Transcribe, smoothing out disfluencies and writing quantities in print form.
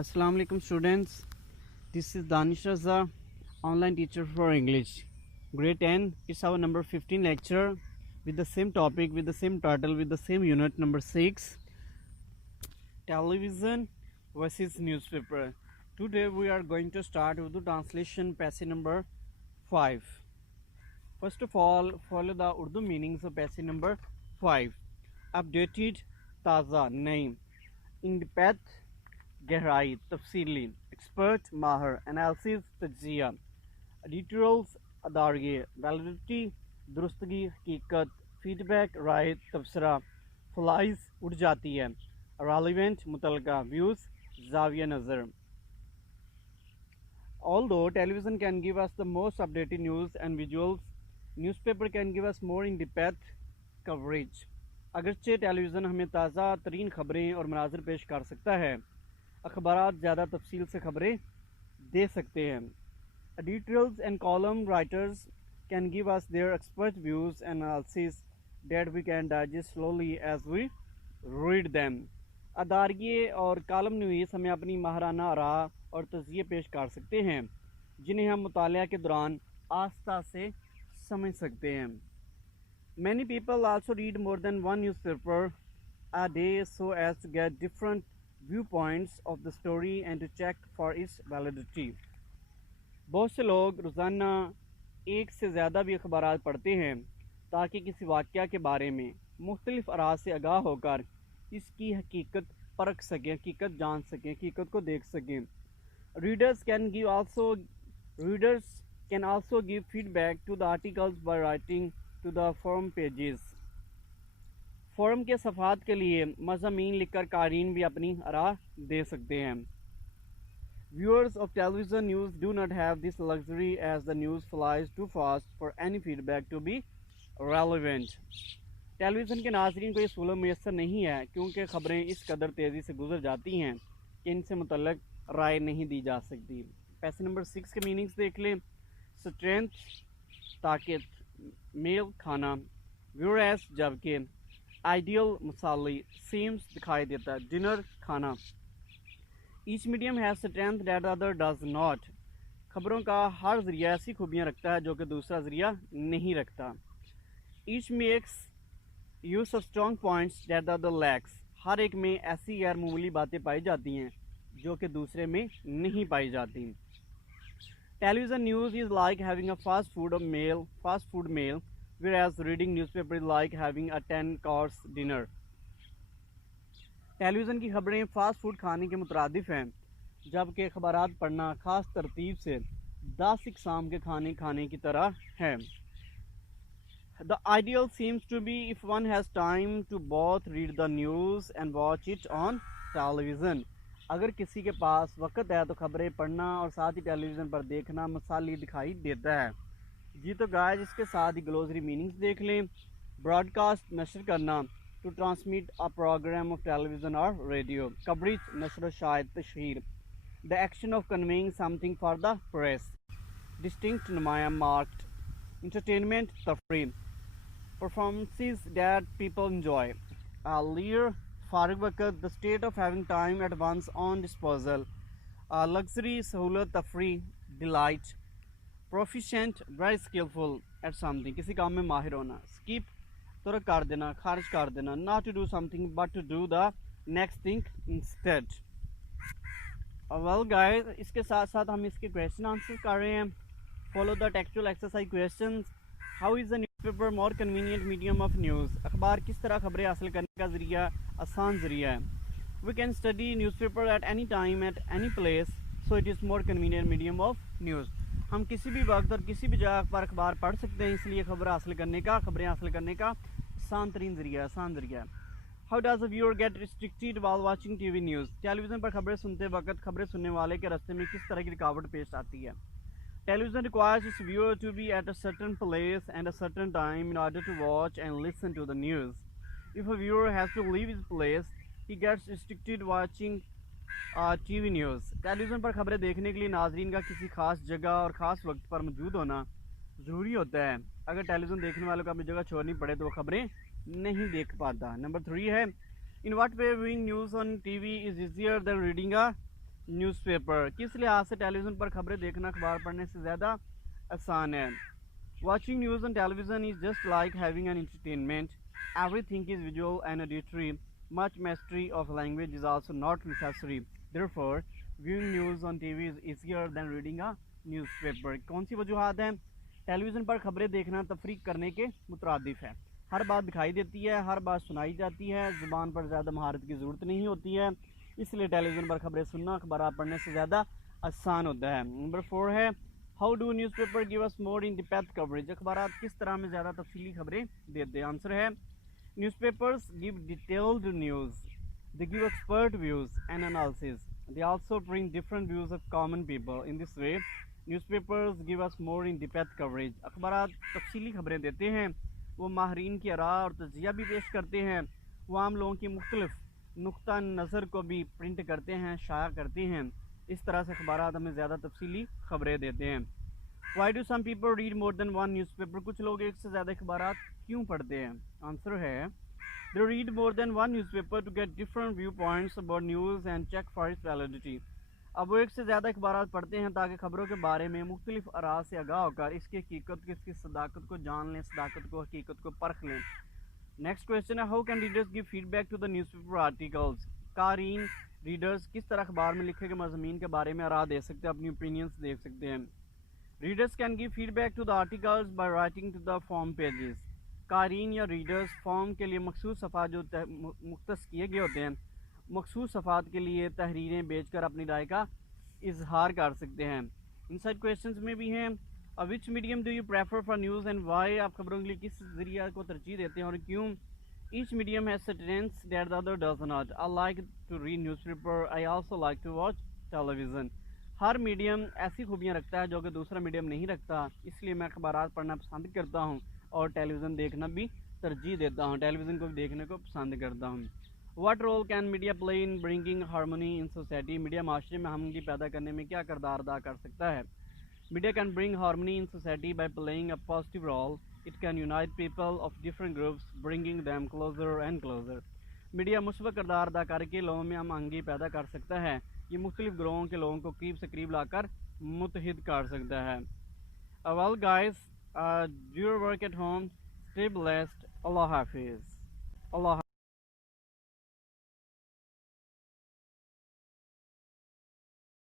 Assalamu alaikum students. This is Danish Raza, online teacher for English. Grade 10. It's our number 15 lecture with the same topic, with the same title, with the same unit number 6. Television versus newspaper. Today we are going to start with the translation passage number 5. First of all, follow the Urdu meanings of passage number 5. Updated, taza, name. In-depth, گہرائی تفصیلی expert ماہر analysis تجزیہ ایڈیٹورلز ادارگی validity درستگی حقیقت feed back رائے تبصرہ flies اڑ جاتی ہے ریلیونٹ متعلقہ ویوز زاویہ نظر Although television can give us the most updated news and visuals, newspaper can give us more in-depth coverage. اگرچہ ٹیلی ویژن ہمیں تازہ ترین خبریں اور مناظر پیش کر سکتا ہے، اخبارات زیادہ تفصیل سے خبریں دے سکتے ہیں. Editorials and column writers can give us their expert views and analysis that we can digest slowly as we read them. ادارگی اور کالم نویس ہمیں اپنی ماہرانہ آراء اور تجزیے پیش کر سکتے ہیں جنہیں ہم مطالعہ کے دوران آہستہ سے سمجھ سکتے ہیں. Many people also read more than one newspaper a day so as to get different viewpoints of the story and to check for its validity. بہت سے لوگ روزانہ ایک سے زیادہ بھی اخبارات پڑھتے ہیں تاکہ کسی واقعہ کے بارے میں مختلف آراء سے آگاہ ہو کر اس کی حقیقت پرکھ سکیں، حقیقت جان سکیں، حقیقت کو دیکھ سکیں. Readers can also give feedback to the articles by writing to the forum pages. Forum کے صفحات کے لیے مضامین لکھ کر قارئین بھی اپنی آراء دے سکتے ہیں. Viewers of television news do not have this luxury as the news flies too fast for any feedback to be relevant. Television کے ناظرین کو یہ سہولت میسر نہیں ہے کیونکہ خبریں اس قدر تیزی سے گزر جاتی ہیں کہ ان سے متعلق رائے نہیں دی جا سکتی. پیسج نمبر 6 کے میننگز دیکھ لیں. اسٹرینتھ طاقت، میل کھانا، ویوریس جبکہ، آئیڈیل مثالی، سیمز دکھائی دیتا، ڈنر کھانا. Each medium has strength that other does not. خبروں کا ہر ذریعہ ایسی خوبیاں رکھتا ہے جو کہ دوسرا ذریعہ نہیں رکھتا. Each makes use of strong points that other lacks. ہر ایک میں ایسی غیر معمولی باتیں پائی جاتی ہیں جو کہ دوسرے میں نہیں پائی جاتی. Television news is like having a fast food meal whereas reading newspaper is like having a 10-course dinner. Television کی خبریں فاسٹ فوڈ کھانے کے مترادف ہیں جبکہ اخبارات پڑھنا خاص ترتیب سے 10 اقسام کے کھانے کھانے کی طرح ہے. The ideal seems to be if one has time to both read the news and watch it on television. اگر کسی کے پاس وقت ہے تو خبریں پڑھنا اور ساتھ ہی ٹیلی ویژن پر دیکھنا مثالی دکھائی دیتا ہے. جی تو گائز اس کے ساتھ ہی گلوزری میننگز دیکھ لیں. براڈ کاسٹ نشر کرنا، to transmit a programme of television اور ریڈیو. کوریج نشر و شائع تشہیر، the action of conveying something for the press. Distinct نمایاں، مارکڈ. انٹرٹینمنٹ تفریح، پرفارمنسز دیٹ پیپل انجوائے. لیئر فارغ وقت، the state of having time at one's own disposal. Luxury سہولت، تفریح، delight. Proficient very skilful at something, کسی کام میں ماہر ہونا. اسکپ ترک کر دینا، خارج کر دینا. Not to do something but to do the next thing instead. Well guys اس کے ساتھ ساتھ ہم اس کے کویشچن آنسر کر رہے ہیں. Follow the textual exercise questions. How is the newspaper more convenient medium of news. اخبار کس طرح خبریں حاصل کرنے کا ذریعہ آسان ذریعہ ہے. We can study newspaper at any time at any place so it is more convenient medium of news. ہم کسی بھی وقت اور کسی بھی جگہ پر اخبار پڑھ سکتے ہیں، اس لیے خبریں حاصل کرنے کا آسان ترین ذریعہ ہے. How does a viewer get restricted while watching T V news. Television پر خبریں سنتے وقت خبریں سننے والے کے راستے میں کس طرح کی رکاوٹ پیش آتی ہے. Television requires its viewer to be at a certain place and a certain time in order to watch and listen to the news. If a viewer has to leave his place he gets restricted watching T V news. Television پر خبریں دیکھنے کے لیے ناظرین کا کسی خاص جگہ اور خاص وقت پر موجود ہونا ضروری ہوتا ہے. اگر ٹیلی ویژن دیکھنے والوں کو اپنی جگہ چھوڑنی پڑے تو وہ خبریں نہیں دیکھ پاتا. نمبر 3 ہے in what way viewing news on T V is easier than reading a newspaper. کس لحاظ سے ٹیلی ویژن پر خبریں دیکھنا اخبار پڑھنے سے زیادہ آسان ہے؟ Watching news on television is just like having an entertainment. Everything is visual and auditory. Much mastery of language is also not necessary. Therefore, viewing news on TV is easier than reading a newspaper. کون سی وجوہات ہیں؟ ٹیلی vision پر خبریں دیکھنا تفریح کرنے کے مترادف ہے. ہر بات دکھائی دیتی ہے، ہر بات سنائی جاتی ہے، زبان پر زیادہ مہارت کی ضرورت نہیں ہوتی ہے، اس لیے ٹیلی ویژن پر خبریں سننا اخبارات پڑھنے سے زیادہ آسان ہوتا ہے. نمبر 4 ہے how do newspaper give us more in depth coverage. اخبارات کس طرح میں زیادہ تفصیلی خبریں دیتے ہیں؟ آنسر ہے news papers give detailed news, they give expert views and analysis, they also bring different views of common people. In this way newspapers give us more in depth coverage. اخبارات تفصیلی خبریں دیتے ہیں، وہ ماہرین کی آراء اور تجزیہ بھی پیش کرتے ہیں، وہ عام لوگوں کی مختلف نقطہ نظر کو بھی پرنٹ کرتے ہیں، شائع کرتے ہیں. اس طرح سے اخبارات ہمیں زیادہ تفصیلی خبریں دیتے ہیں. Why do some people read more than one newspaper? کچھ لوگ ایک سے زیادہ اخبارات کیوں پڑھتے ہیں؟ آنسر ہے they read more than one newspaper to get different viewpoints about news and check for its validity. اب وہ ایک سے زیادہ اخبارات پڑھتے ہیں تاکہ خبروں کے بارے میں مختلف آراء سے آگاہ ہو کر اس کی حقیقت اس کی صداقت کو جان لیں، صداقت کو، حقیقت کو پرکھ لیں. نیکسٹ کویسچن ہے how can readers give feedback to the newspaper articles. قارئین ریڈرز کس طرح اخبار میں لکھے گئے مضامین کے بارے میں آراء دے سکتے ہیں، اپنی اوپینینز دے سکتے ہیں. Readers can give feedback to the articles by writing to the forum pages. قارئین یا ریڈرز فارم کے لیے مخصوص صفحات جو مختص کیے گئے ہوتے ہیں، مخصوص صفحات کے لیے تحریریں بیچ کر اپنی رائے کا اظہار کر سکتے ہیں. انسائڈ کویسچنز میں بھی ہیں which medium do you prefer for news and why. آپ خبروں کے لیے کس ذریعہ کو ترجیح دیتے ہیں اور کیوں؟ Each medium has strengths that the other does not. I like to read newspaper. I also like to watch television. Hare medium ایسی خوبیاں رکھتا ہے جو کہ دوسرا میڈیم نہیں رکھتا، اس لیے میں اخبارات پڑھنا پسند کرتا ہوں اور ٹیلی ویژن دیکھنا بھی ترجیح دیتا ہوں، ٹیلی ویژن کو بھی دیکھنے کو پسند کرتا ہوں. What role can media play in bringing harmony in society. Media معاشرے میں ہمنگی پیدا کرنے میں کیا کردار ادا کر سکتا ہے؟ Media can bring harmony in society by playing a positive role. It can unite people of different groups bringing them closer and closer. Media مثبت کردار ادا کر کے لوگوں میں ہم آہنگی پیدا کر سکتا ہے، یہ مختلف گروہوں کے لوگوں کو قریب سے قریب لا کر متحد کر سکتا ہے. well guys, do your work at home, stay blessed. اللہ حافظ. اللہ